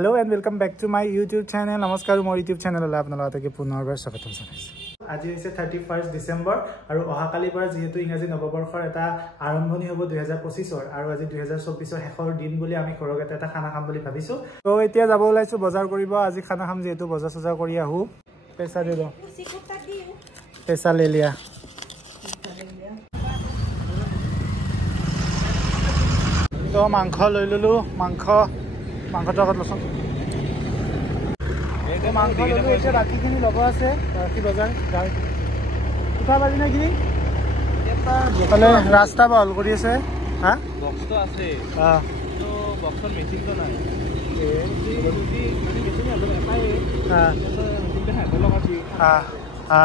Hello and welcome back to my YouTube channel. Namaskar, my YouTube channel la apnalotake punorbar swagatam janaisu. Aji hoise 31st December aru ohakali par jehetu ingaji noboborkhor eta arambhoni hobo 2025 or aru aji 2024 er hekhor din boli ami khorogete eta khana kham boli bhabisu. To etia jabo olaisu bazar koribo aji khana kham jehetu bazar sazar kori ahu. Paisa de do. Paisa le liya. To mangkho loi lulu mangkho to losong. Ete mangkho lulu ete rati khini logo ase rati bazar jai. Kuta bali na kini? Tale rasta bal kori ase. Ha? Box to ase. Ha. To box er machine to nai. Ha. Ha. Ha.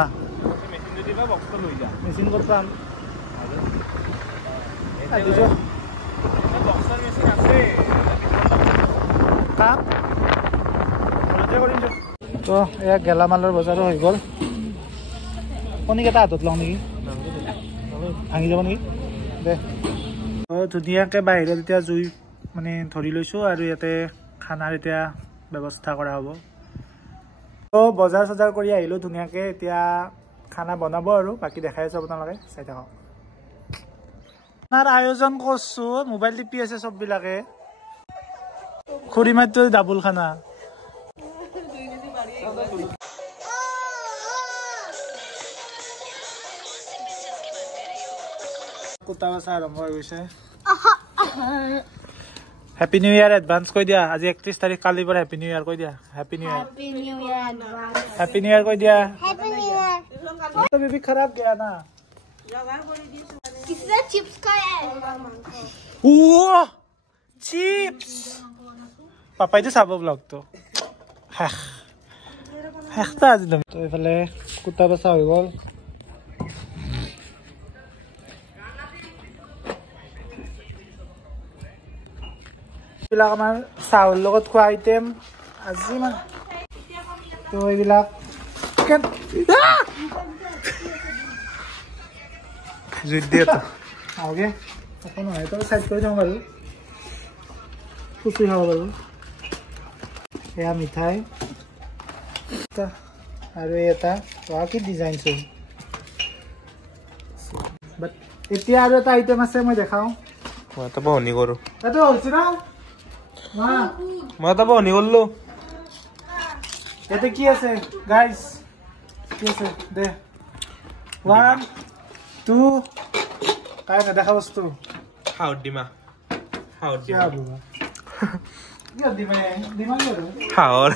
Machine jodi ba box to loi ja. Machine ko pram. Adijo. Box er machine ase. Kam? তো এয়া গেলামালৰ বজাৰো হৈ গ'ল কণীকেইটা হাতত লওঁ নেকি ভাঙি যাব নেকি দে ধুনীয়াকৈ বাহিৰত এতিয়া জুই মানে ধৰি লৈছোঁ আৰু ইয়াতে খানাৰ এতিয়া ব্যৱস্থা কৰা হ'ব তো বজাৰ চজাৰ কৰি আহিলোঁ ধুনীয়াকৈ এতিয়া খানা বনাব আৰু বাকী দেখাই আছোঁ আপোনালোকে চাই থাকক খানাৰ আয়োজন কৰিছোঁ মোবাইল টিপি আছে চববিলাকে খুৰীমাইটো ডাবুল খানা কুটা বাছা আৰম্ভ হৈ গৈছে হেপী নিউ ইয়াৰ এডভান্স কৈ দিয়া আজি 31 তাৰিখ কালিৰ পৰা হেপী নিউ ইয়াৰ কৈ দিয়া হেপী নিউ ইয়াৰ হেপী নিউ ইয়াৰ কৈ দিয়া হেপী নিউ ইয়াৰ তো বেবি खराब गया ना लगा कर दिस किसने चिप्स खाया है ओ चिप्स पापा तो सब ब्लॉग तो হেখতা আজি দম তো এফালে কুটা বাছা হৈ গ'ল এইবিলাক আমাৰ চাউল লগত খোৱা আইটেম আজি মানে তো এইবিলাক জুইত দিয়ে তো আগে একো নহয় তো চাইড কৰি থওঁ বাৰু খুচি খাব বাৰু এয়া মিঠাই আৰু এটা কি ডিজাইন চোন বাট এতিয়া আৰু এটা আইটেম আছে মই দেখাওঁ মই তো বহনি কৰো এটো হৈছে না মই তো বহনি করলো এতে কি আছে গাইস কি আছে দে 1 2 কাই না দেখা বস্তু হাউড ডিমা ইয়া ডিমা হাউড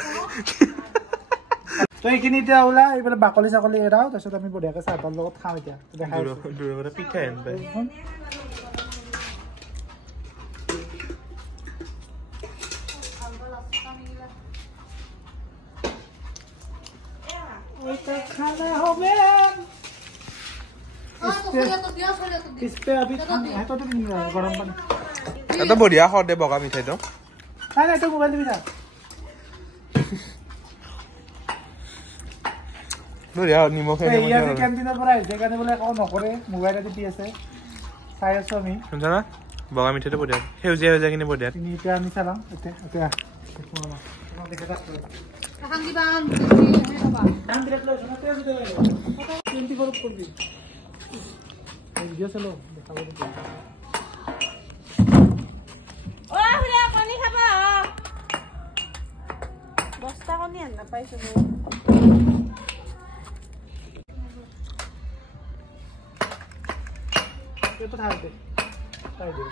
তো এইখিনি এতিয়া ওলা এইফালে বাকলি চাকলি এৰাও তাৰপিছত আমি বঢ়িয়াকৈ চাহপাতৰ লগত খাওঁ এতিয়া দেখাই দূৰৰ পিঠা আনবাই खाना होवे इस पे अभी है तो गरम पानी ये तो बढ़िया खा दे बगा मिठाई तो नहीं तो मोबाइल भी था बढ़िया निमक है ये से कैंटीनर पर आइसे কাৰণে বলে আকৌ নকৰে মোবাইলতে দি আছে চাই আছো আমি শুনছ না বগা মিঠাইটো বঢ়িয়া হেউজিয়া হেউজিয়া কিনে বঢ়িয়া তুমি এতিয়া আমি চালাম এতিয়া খাঙ্গি বান দাম দিলে তো শুনতে আছে তো 24 করবি ভিডিও চলো দেখাবো তো ও হুরা পানি খাবা বস্তা কোনি আন না পাইছো তো থাকবে তাই দে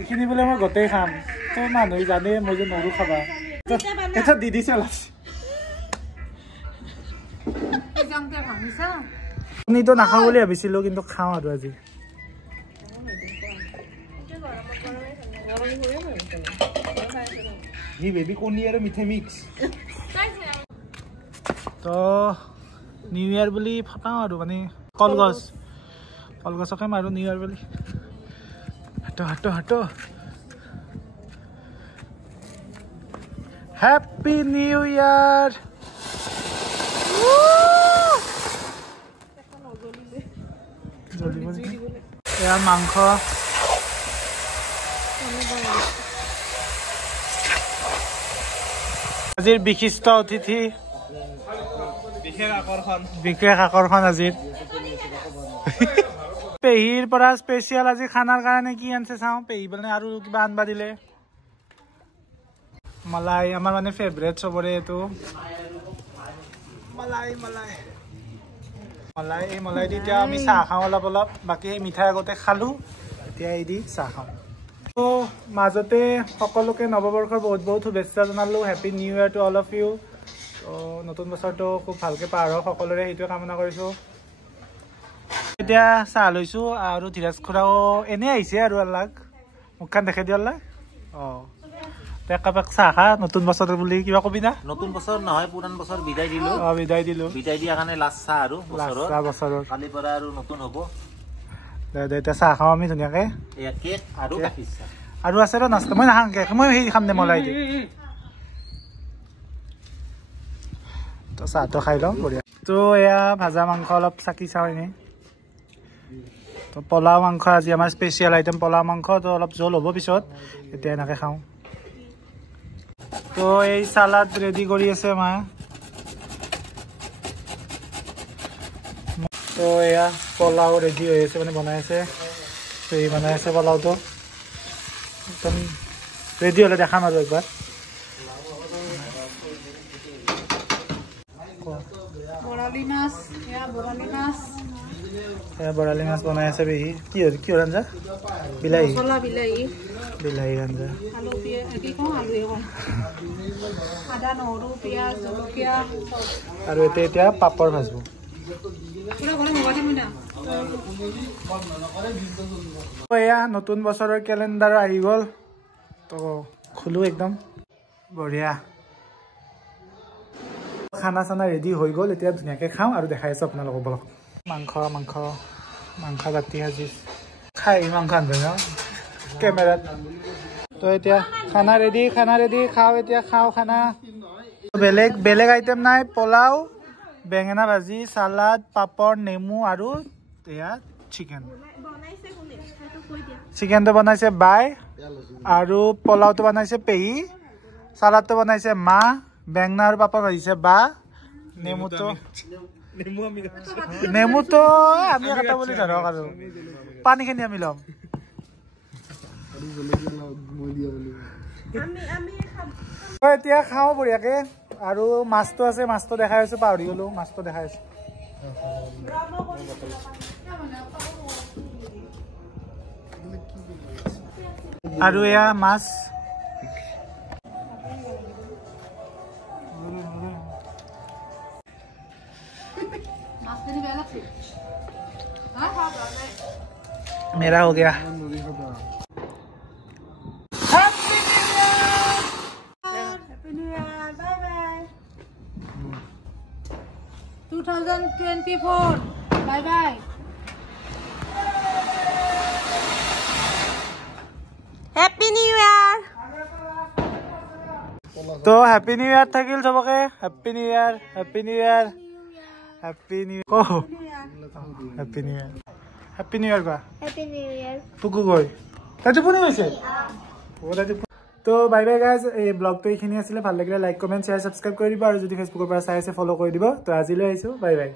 এখিনি বলে মই গতেই খাম তো মানুহ জানে মই যে নৰু খাবা এটা দিদি চলাছ এজংকে ভাঙিছা তুমি তো নাখাও বুলি ভাবিছিলো কিন্তু খাও আৰু আজি হি বেবি কোনি আৰু মিঠে মিক্স তো নিউ ইয়াৰ বুলি ফটাও আৰু মানে কলগছকে মাৰো নিউ ইয়াৰ বুলি হাটো Happy New Year! এয়া মাংস আজিৰ বিশিষ্ট অতিথি বিশেষ আকৰ্ষণ আজিৰ পেহীৰ পৰা স্পেচিয়েল আজি খানাৰ কাৰণে কি আনছে চাওঁ পেহী মানে আৰু কিবা আনবা দিলে মলাই আমাৰ মানে ফেভৰেট চবৰে এইটো মলাই মলাই মলাই এই মলাই দি এতিয়া আমি চাহ খাওঁ অলপ অলপ বাকী এই মিঠাই আগতে খালোঁ এতিয়া এই দি চাহ খাওঁ তো মাজতে সকলোকে নৱবৰ্ষৰ বহুত বহুত শুভেচ্ছা জনালোঁ happy new year to all of you তো নতুন বছৰটো খুব ভালকৈ পাৰ হওক সকলোৰে সেইটোৱে কামনা কৰিছোঁ এতিয়া চাহ লৈছোঁ আৰু ধীৰাজ খুৰাও এনেই আহিছে আৰু আল্লাক মুখখন দেখাই দিওঁ আল্লাহ অঁ একাপেক চাহ খা নতুন বছৰ বুলি কিবা কবি না নতুন বছৰ নহয় পুৰাণ বছৰ বিদায় দিলোঁ বিদায় দিলোঁ বিদায় দিয়াৰ কাৰণে লাষ্ট চাহ আৰু বছৰৰ কালিৰ পৰা আৰু নতুন হ'ব দে এতিয়া চাহ খাওঁ আমি ধুনীয়াকৈ এয়া কেক আৰু গাখীৰ চাহ আৰু আছে ৰ নাস্তা মই নাখাওঁ কেক মই সেই খাম দে মলাই দি তো চাহটো খাই লওঁ বঢ়িয়া তো এয়া ভাজা মাংস অলপ চাকি চাওঁ এনেই তো পোলাও মাংস আজি আমাৰ স্পেচিয়েল আইটেম পোলাও মাংস তো অলপ জোল হ'ব পিছত এতিয়া এনেকৈ খাওঁ তো এই চালাড ৰেডি কৰি আছে মা তো এয়া পোলাও ৰেডি হৈ আছে মানে বনাই আছে এই বনাই আছে পোলাওটো একদম ৰেডি হ'লে দেখাম আৰু একবাৰ বৰালি মাছ বনাই আছে পেহী কি হ'ল আঞ্জা বিলাহী বিলাহী আঞ্জা আৰু এতিয়া পাপৰ ভাজব এয়া নতুন বছৰৰ কেলেণ্ডাৰ আহি গ'ল তো খোলো একদম বঢ়িয়া খানা চানা ৰেডি হৈ গ'ল এতিয়া ধুনীয়াকৈ খাওঁ আৰু দেখাই আছোঁ আপোনালোকক বলক মাংস জাতি সাজি খাই মাংস আনবে ন কেমেৰাত তো এতিয়া খানা ৰেডি খাওঁ এতিয়া খাওঁ খানা বেলেগ আইটেম নাই পোলাও বেঙেনা ভাজি চালাড পাপৰ নেমু আৰু এয়া চিকেনটো বনাইছে বাই আৰু পোলাওটো বনাইছে পেহী চালাডটো বনাইছে মা বেঙেনা আৰু পাপৰ ভাজিছে বা নেমুটো আমি কটা বুলি ধৰক আৰু পানীখিনি আমি ল'ম এতিয়া খাওঁ বঢ়িয়াকে আৰু মাছটো আছে মাছটো দেখাই আছো পাহৰি গ'লো মাছটো দেখাই আছো আৰু এয়া মাছ मेरा हो गया Happy New Year. Bye bye. 2024. Bye bye. Happy New Year. तो हैप्पी न्यू ईयर থাকিল সবকে happy new year happy new year happy new को happy new year happy new year का Happy New Year. পুকু গৈ তাতে পুনি গৈছে তো বাই বাই গাইজ এই ব্লগটো এইখিনি আছিলে ভাল লাগিলে লাইক কমেন্ট শ্বেয়াৰ সাবস্ক্ৰাইব কৰি দিব আৰু যদি ফেসবুকৰ পৰা চাই আছে ফলো কৰি দিব তো আজিলৈ আহিছো বাই বাই